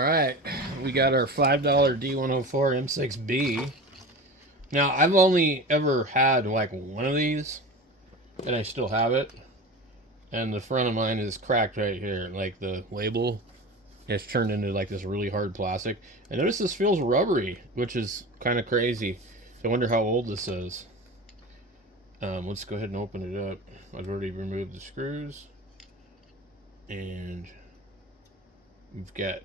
Alright, we got our $5 D104 M6B. Now, I've only ever had like one of these, and I still have it. And the front of mine is cracked right here. Like the label has turned into like this really hard plastic. And notice this feels rubbery, which is kind of crazy. So I wonder how old this is. Let's go ahead and open it up. I've already removed the screws. And we've got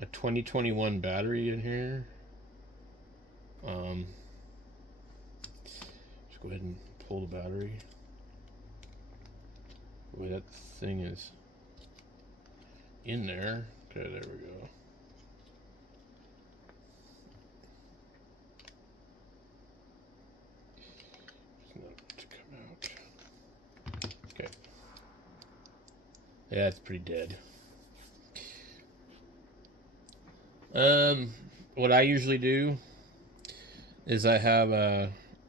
a 2021 battery in here. Just go ahead and pull the battery. Boy, that thing is in there. Okay, there we go. It's not to come out. Okay. Yeah, it's pretty dead. What I usually do is I have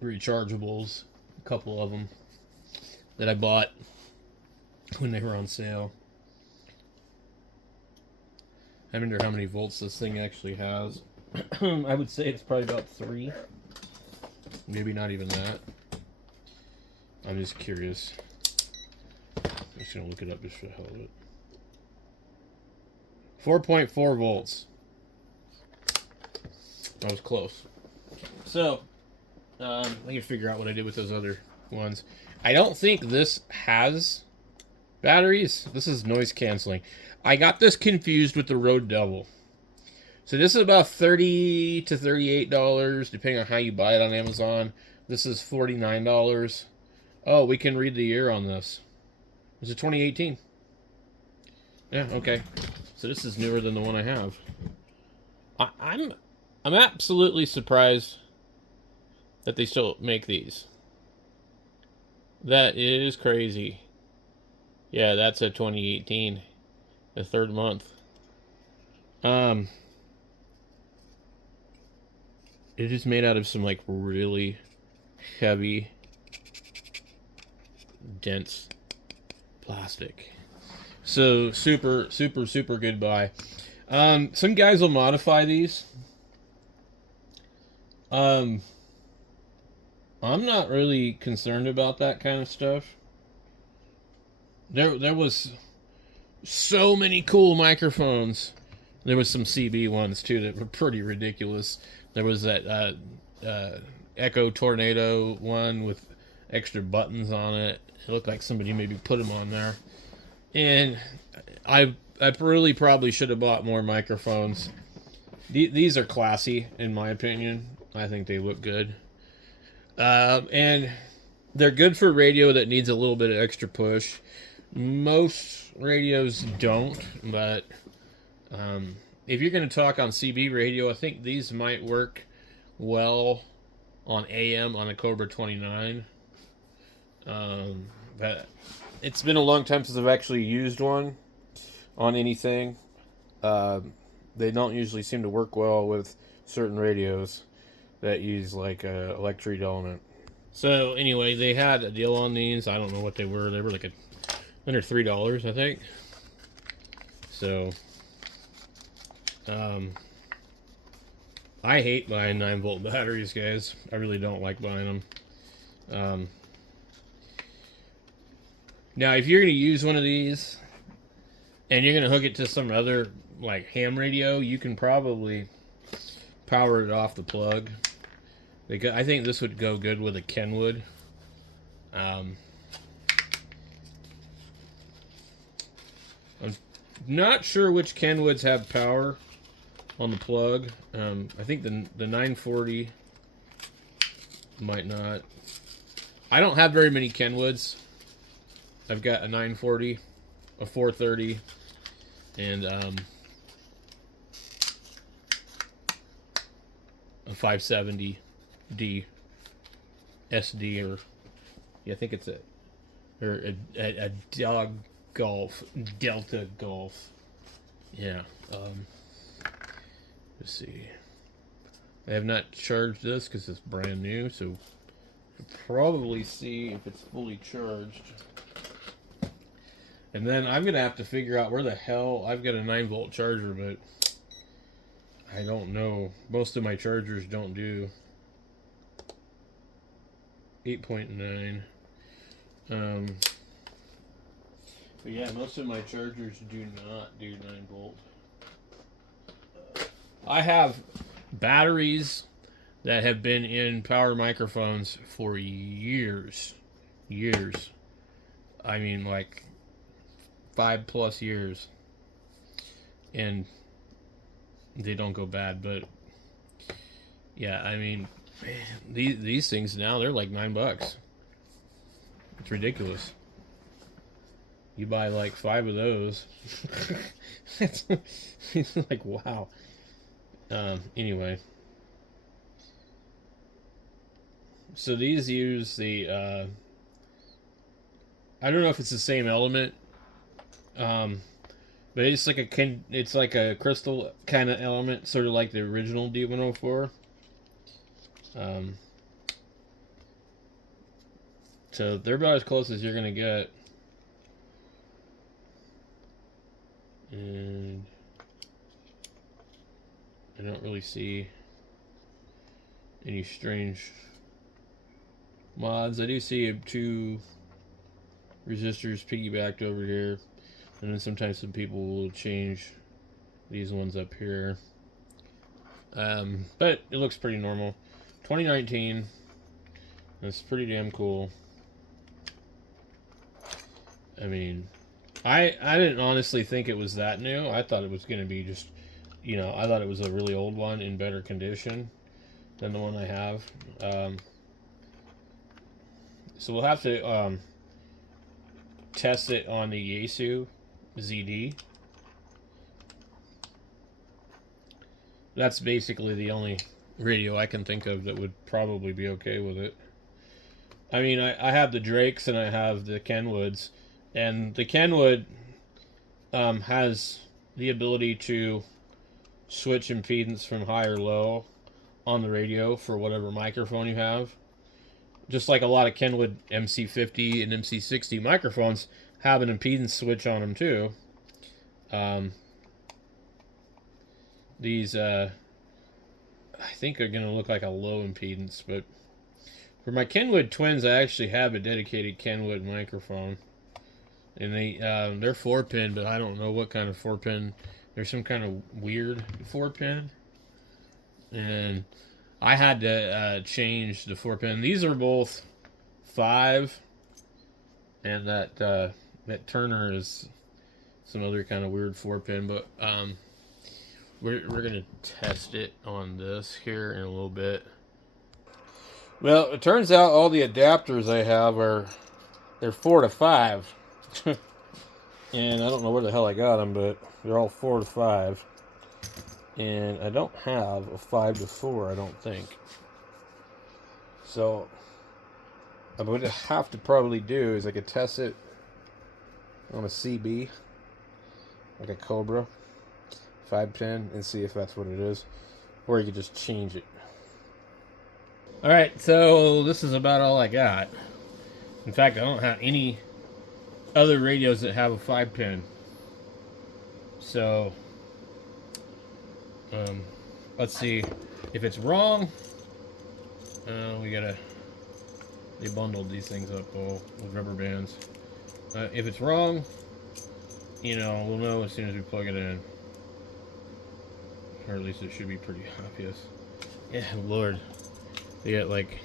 rechargeables, a couple of them that I bought when they were on sale. I wonder how many volts this thing actually has. I would say it's probably about 3. Maybe not even that. I'm just curious. I'm just going to look it up just for the hell of it. 4.4 volts. I was close. So, I can figure out what I did with those other ones. I don't think this has batteries. This is noise canceling. I got this confused with the Road Devil. So this is about $30 to $38, depending on how you buy it on Amazon. This is $49. Oh, we can read the year on this. Is it 2018? Yeah, okay. So this is newer than the one I have. I'm absolutely surprised that they still make these. That is crazy. Yeah, that's a 2018. The 3rd month. It is made out of some like really heavy, dense plastic. So super good buy. Some guys will modify these. I'm not really concerned about that kind of stuff. There was so many cool microphones. There was some CB ones too that were pretty ridiculous. There was that Echo Tornado one with extra buttons on it. It looked like somebody maybe put them on there. And I really probably should have bought more microphones. These are classy in my opinion. I think they look good. And they're good for radio that needs a little bit of extra push. Most radios don't, but if you're going to talk on CB radio, I think these might work well on AM on a Cobra 29. But it's been a long time since I've actually used one on anything. They don't usually seem to work well with certain radios that use like a electric element. So anyway, they had a deal on these. I don't know what they were. They were like under $3, I think. So, I hate buying 9-volt batteries, guys. I really don't like buying them. Now, if you're going to use one of these and you're going to hook it to some other like ham radio, you can probably power it off the plug. I think this would go good with a Kenwood. I'm not sure which Kenwoods have power on the plug. I think the 940 might not. I don't have very many Kenwoods. I've got a 940, a 430, and a 570D SD, or yeah, I think it's a dog golf, Delta Golf. Yeah. Let's see. I have not charged this because it's brand new, so I'll probably see if it's fully charged. And then I'm gonna have to figure out where the hell I've got a 9-volt charger, but I don't know. Most of my chargers don't do 8.9. But yeah, most of my chargers do not do 9-volt. I have batteries that have been in power microphones for years. Years. I mean, like 5+ years. And they don't go bad, but yeah, I mean, man, these things now, they're like $9. It's ridiculous. You buy like 5 of those. it's like, wow. Anyway. So these use the, I don't know if it's the same element, but it's like a crystal kind of element, sort of like the original D104. So they're about as close as you're gonna get. And I don't really see any strange mods. I do see 2 resistors piggybacked over here, and then sometimes some people will change these ones up here. But it looks pretty normal. 2019. That's pretty damn cool. I mean, I didn't honestly think it was that new. I thought it was going to be just, I thought it was a really old one in better condition than the one I have. So we'll have to test it on the Yaesu ZD. That's basically the only radio I can think of that would probably be okay with it. I mean, I have the Drakes and I have the Kenwoods, and the Kenwood has the ability to switch impedance from high or low on the radio for whatever microphone you have. Just like a lot of Kenwood MC50 and MC60 microphones have an impedance switch on them too. These I think are going to look like a low impedance, but for my Kenwood twins, I actually have a dedicated Kenwood microphone, and they're 4-pin, but I don't know what kind of 4-pin. There's some kind of weird 4-pin, and I had to change the 4-pin. These are both 5, and that Turner is some other kind of weird 4-pin, but we're gonna test it on this here in a little bit. Well, it turns out all the adapters I have they're 4 to 5, and I don't know where the hell I got them, but they're all 4 to 5, and I don't have a 5 to 4. I don't think. So what I would have to probably do is I could test it on a CB, like a Cobra 5-pin, and see if that's what it is, or you could just change it. Alright, so this is about all I got. In fact, I don't have any other radios that have a 5-pin. So, let's see if it's wrong. They bundled these things up with rubber bands. If it's wrong, we'll know as soon as we plug it in. Or at least it should be pretty obvious. Yeah, Lord. They got like,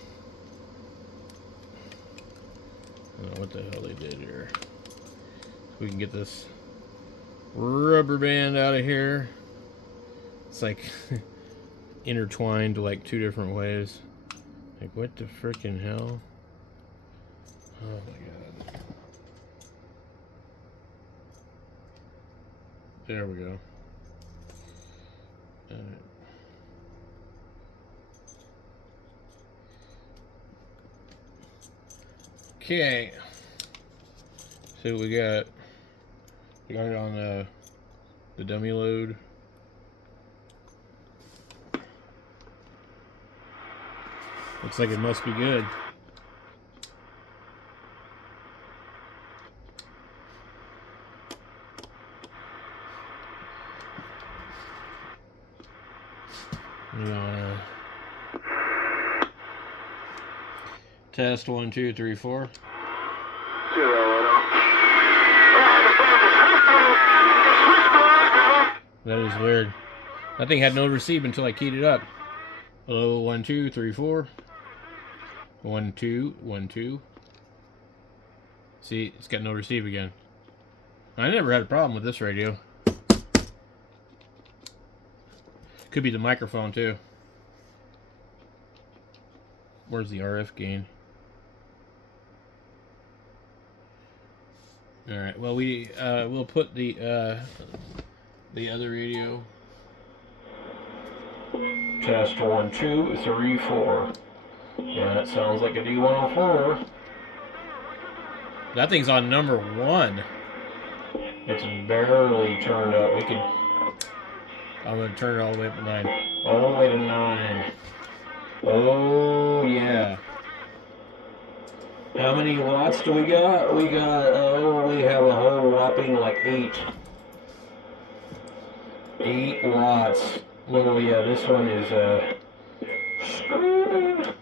I don't know what the hell they did here. We can get this rubber band out of here. It's like intertwined like 2 different ways. Like, what the freaking hell? Oh my god. There we go. Okay, so we got it on the dummy load. Looks like it must be good. . You test 1, 2, 3, 4. That is weird. That thing had no receive until I keyed it up. Hello, 1, 2, 3, 4. 1, 2, 1, 2. See, it's got no receive again. I never had a problem with this radio. Could be the microphone too. Where's the RF gain? All right. Well, we'll put the other radio. Test 1, 2, 3, 4. Yeah, that sounds like a D104. That thing's on number 1. It's barely turned up. I'm gonna turn it all the way up to 9. All the way to 9. Oh yeah. How many watts do we got? We have a whole whopping like 8. 8 watts. Well, yeah, this one is screwed.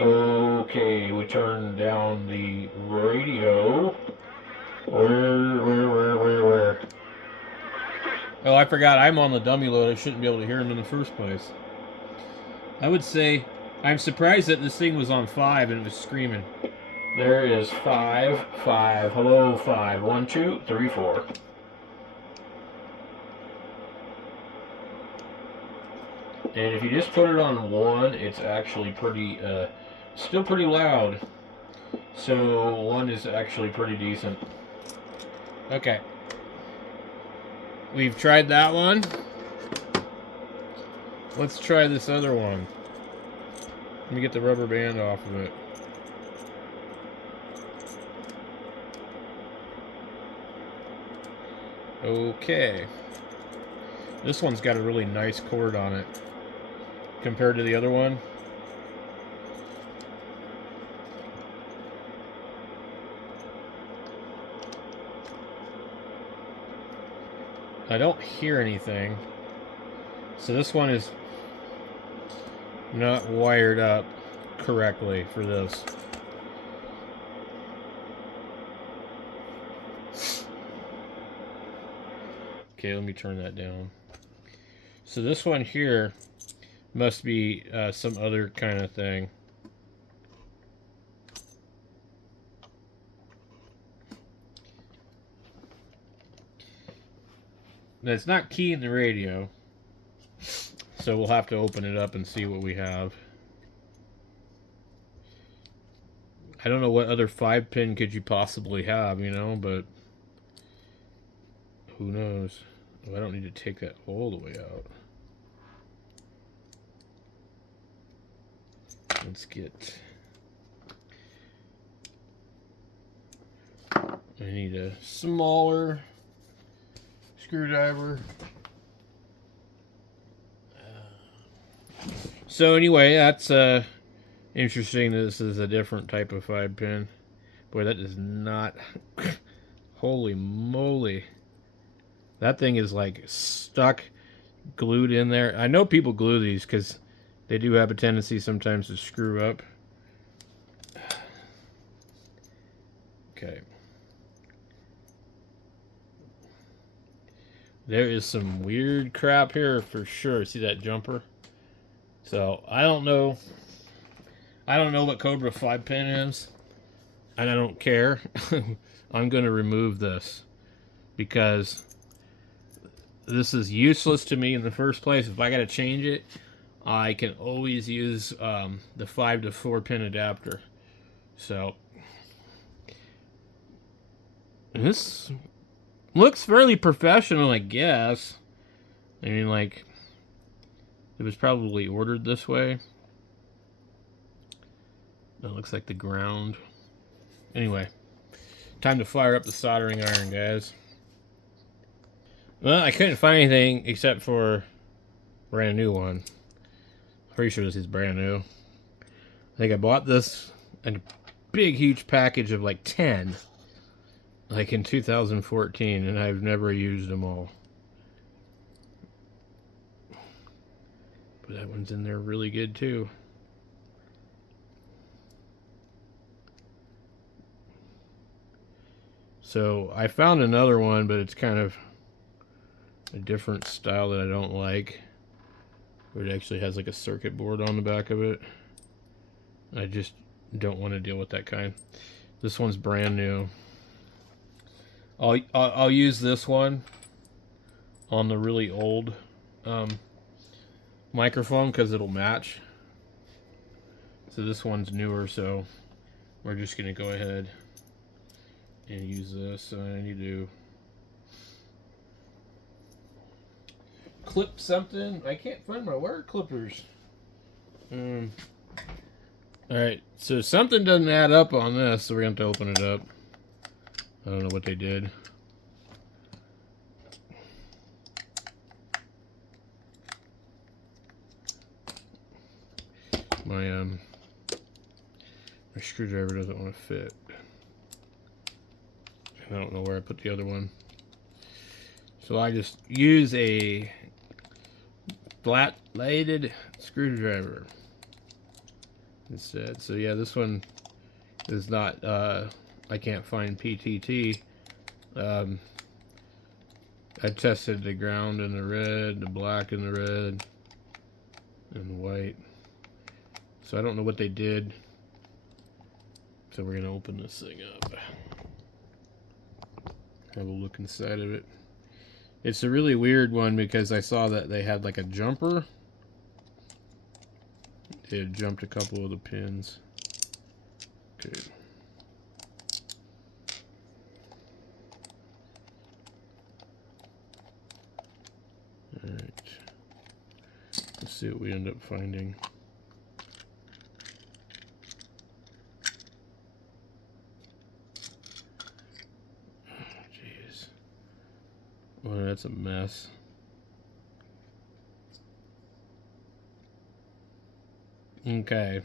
Okay, we turned down the radio. Where? Oh, I forgot. I'm on the dummy load. I shouldn't be able to hear him in the first place. I would say I'm surprised that this thing was on 5 and it was screaming. There is 5, 5. Hello, 5. 1, 2, 3, 4. And if you just put it on 1, it's actually pretty, still pretty loud. So 1 is actually pretty decent. Okay. We've tried that one. Let's try this other one. Let me get the rubber band off of it. Okay. This one's got a really nice cord on it compared to the other one. I don't hear anything. So this one is not wired up correctly for this. Okay, let me turn that down. So this one here must be some other kind of thing. Now, it's not keying the radio, so we'll have to open it up and see what we have. I don't know what other 5-pin could you possibly have, you know, but who knows? Oh, I don't need to take that all the way out. Let's get... I need a smaller screwdriver. So anyway, that's interesting. This is a different type of 5-pin. Boy, that is not... Holy moly. That thing is like stuck, glued in there. I know people glue these because they do have a tendency sometimes to screw up. Okay. There is some weird crap here for sure. See that jumper? So, I don't know. I don't know what Cobra 5-pin is. And I don't care. I'm going to remove this. Because this is useless to me in the first place. If I got to change it, I can always use the 5 to 4-pin adapter. So, this looks fairly professional, I guess. I mean, like, it was probably ordered this way. That looks like the ground. Anyway, time to fire up the soldering iron, guys. Well, I couldn't find anything except for a brand new one. Pretty sure this is brand new. I think I bought this in a big, huge package of like 10. Like in 2014, and I've never used them all. But that one's in there really good too. So I found another one, but it's kind of a different style that I don't like. Where it actually has like a circuit board on the back of it. I just don't want to deal with that kind. This one's brand new. I'll use this one on the really old microphone because it'll match. So this one's newer, so we're just gonna go ahead and use this. So I need to clip something. I can't find my wire clippers. Alright, so something doesn't add up on this, so we're going to have to open it up. I don't know what they did. My screwdriver doesn't want to fit. I don't know where I put the other one. So I just use a flat-bladed screwdriver instead. So yeah, this one is not, I can't find PTT. I tested the ground and the red, the black and the red, and the white. So I don't know what they did. So we're going to open this thing up. Have a look inside of it. It's a really weird one because I saw that they had like a jumper. They had jumped a couple of the pins. Okay. Alright. Let's see what we end up finding. Jeez. Well, that's a mess. Okay.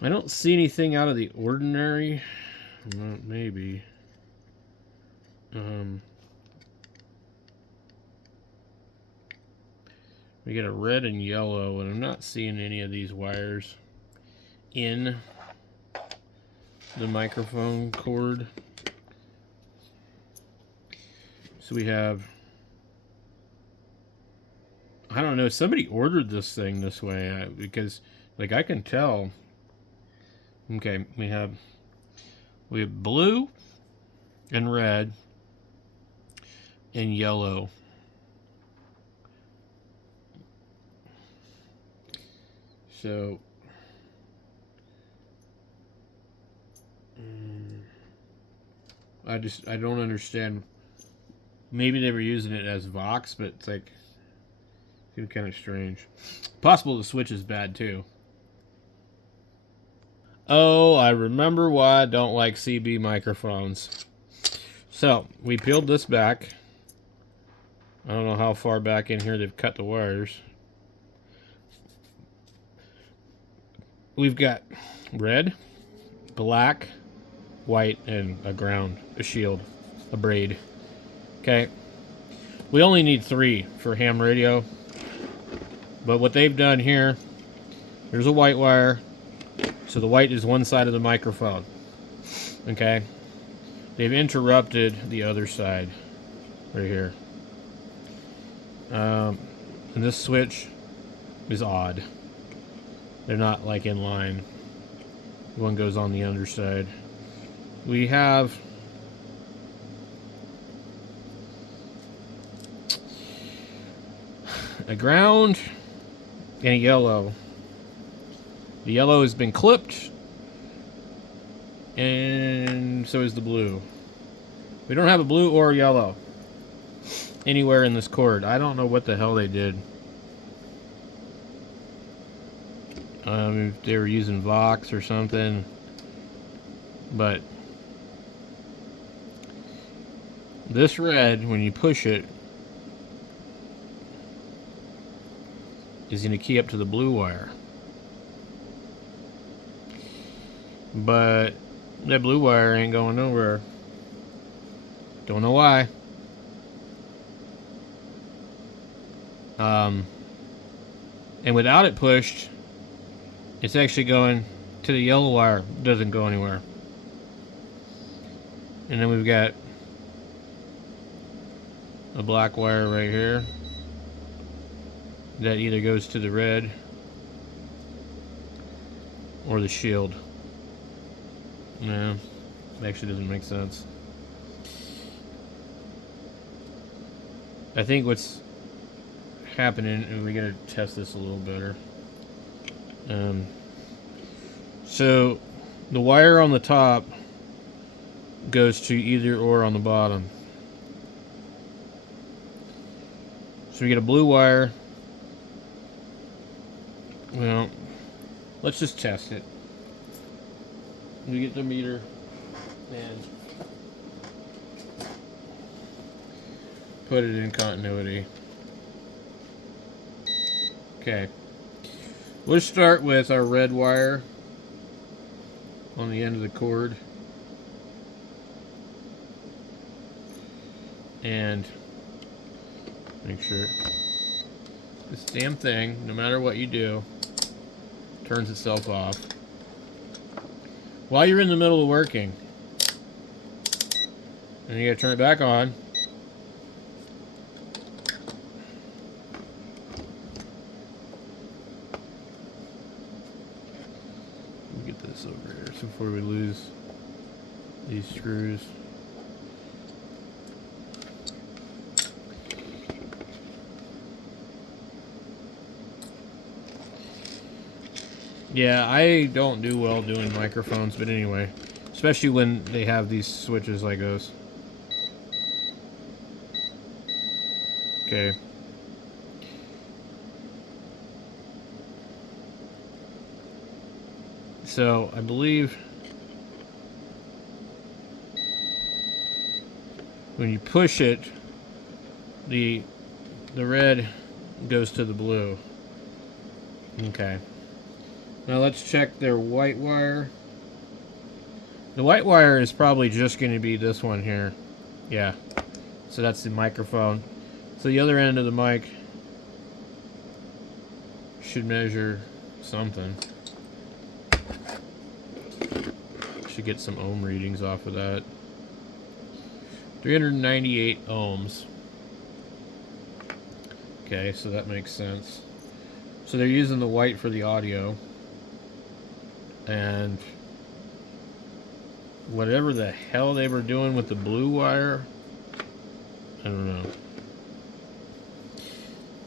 I don't see anything out of the ordinary. Well, maybe. We get a red and yellow, and I'm not seeing any of these wires in the microphone cord. So we have, I don't know, somebody ordered this thing this way because like I can tell. Okay, we have blue and red and yellow. So I don't understand. Maybe they were using it as Vox, but it's like it's kind of strange. Possible the switch is bad too. Oh, I remember why I don't like CB microphones. So we peeled this back. I don't know how far back in here they've cut the wires. We've got red, black, white, and a ground, a shield, a braid. Okay. We only need 3 for ham radio. But what they've done here, here's a white wire. So the white is one side of the microphone. Okay. They've interrupted the other side right here. And this switch is odd. They're not like in line. One goes on the underside. We have a ground and a yellow. The yellow has been clipped, and so is the blue. We don't have a blue or a yellow anywhere in this cord. I don't know what the hell they did. If they were using Vox or something, but this red, when you push it, is going to key up to the blue wire. but that blue wire ain't going nowhere. Don't know why. And without it pushed, it's actually going to the yellow wire. Doesn't go anywhere. And then we've got a black wire right here that either goes to the red or the shield. No, actually doesn't make sense. I think what's happening, and we gotta test this a little better. So the wire on the top goes to either or on the bottom. So we get a blue wire. Well, let's just test it. We get the meter and put it in continuity. Okay. We'll start with our red wire on the end of the cord. And make sure this damn thing, no matter what you do, turns itself off. While you're in the middle of working. And you gotta turn it back on. Get this over here so before we lose these screws. Yeah, I don't do well doing microphones, but anyway, especially when they have these switches like those. Okay. So, I believe when you push it, the red goes to the blue. Okay. Now let's check their white wire. The white wire is probably just going to be this one here. Yeah. So that's the microphone. So the other end of the mic should measure something. Should get some ohm readings off of that. 398 ohms. Okay, so that makes sense. So they're using the white for the audio. And whatever the hell they were doing with the blue wire, I don't know.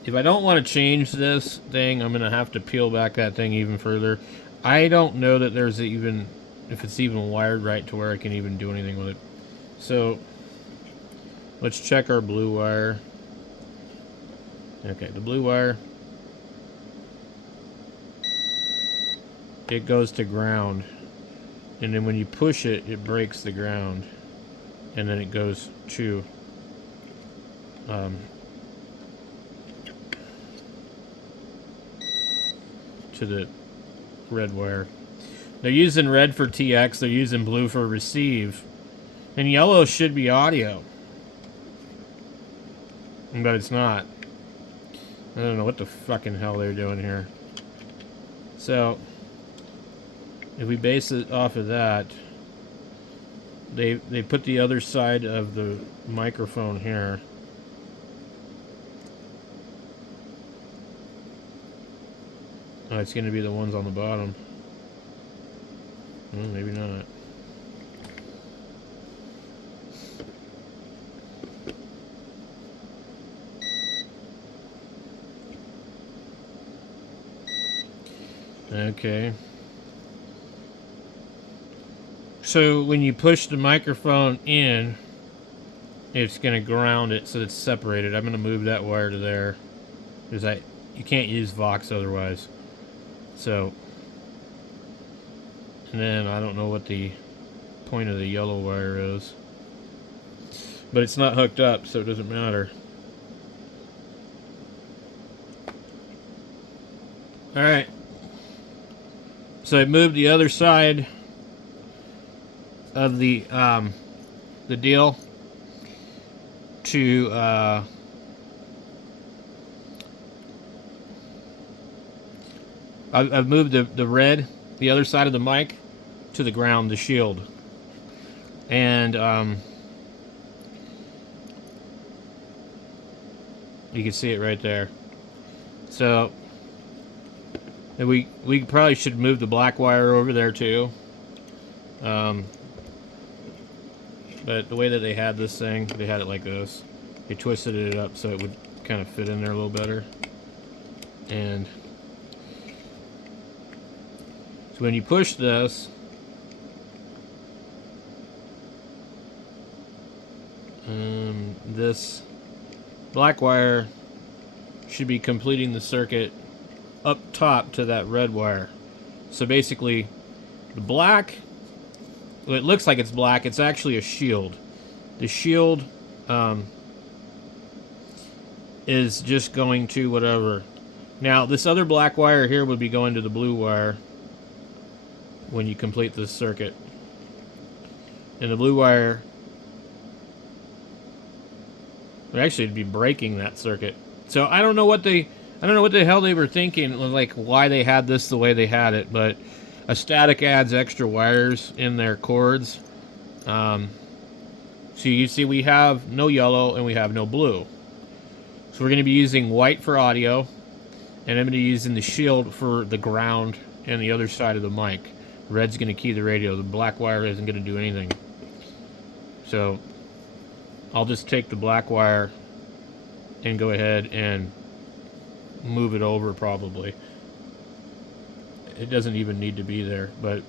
If I don't want to change this thing, I'm going to have to peel back that thing even further. I don't know that there's even, if it's even wired right to where I can even do anything with it. So, let's check our blue wire. Okay, the blue wire. It goes to ground. And then when you push it, it breaks the ground. And then it goes to the red wire. They're using red for TX, they're using blue for receive. And yellow should be audio. But it's not. I don't know what the fucking hell they're doing here. So, if we base it off of that, they put the other side of the microphone here. Oh, it's going to be the ones on the bottom. Well, maybe not. Okay. So when you push the microphone in, it's going to ground it so it's separated. I'm going to move that wire to there, because you can't use Vox otherwise. So, and then I don't know what the point of the yellow wire is, but it's not hooked up, so it doesn't matter. Alright, so I moved the other side of the deal to I've moved the red, the other side of the mic, to the ground, the shield, and you can see it right there. So we probably should move the black wire over there too. But the way that they had this thing, they had it like this. They twisted it up so it would kind of fit in there a little better. And so when you push this, this black wire should be completing the circuit up top to that red wire. So basically, the black, well, it looks like it's black, it's actually a shield. The shield is just going to whatever. Now, this other black wire here would be going to the blue wire when you complete this circuit. And the blue wire would actually be breaking that circuit. So I don't know what the hell they were thinking, like why they had this the way they had it, but a static adds extra wires in their cords. So you see we have no yellow and we have no blue. So we're going to be using white for audio, and I'm going to be using the shield for the ground and the other side of the mic. Red's going to key the radio. The black wire isn't going to do anything. So I'll just take the black wire and go ahead and move it over probably. It doesn't even need to be there, but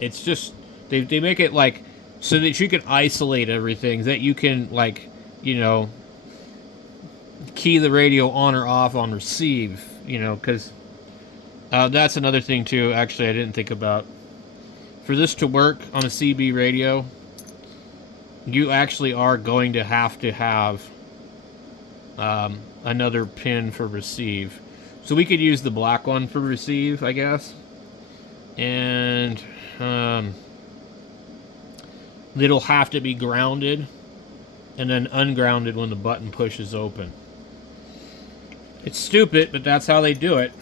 it's just, they make it like so that you can isolate everything, that you can, like, you know, key the radio on or off on receive, you know, because that's another thing too, actually, I didn't think about. For this to work on a CB radio, you actually are going to have another pin for receive. So we could use the black one for receive, I guess. And it'll have to be grounded and then ungrounded when the button pushes open. It's stupid, but that's how they do it.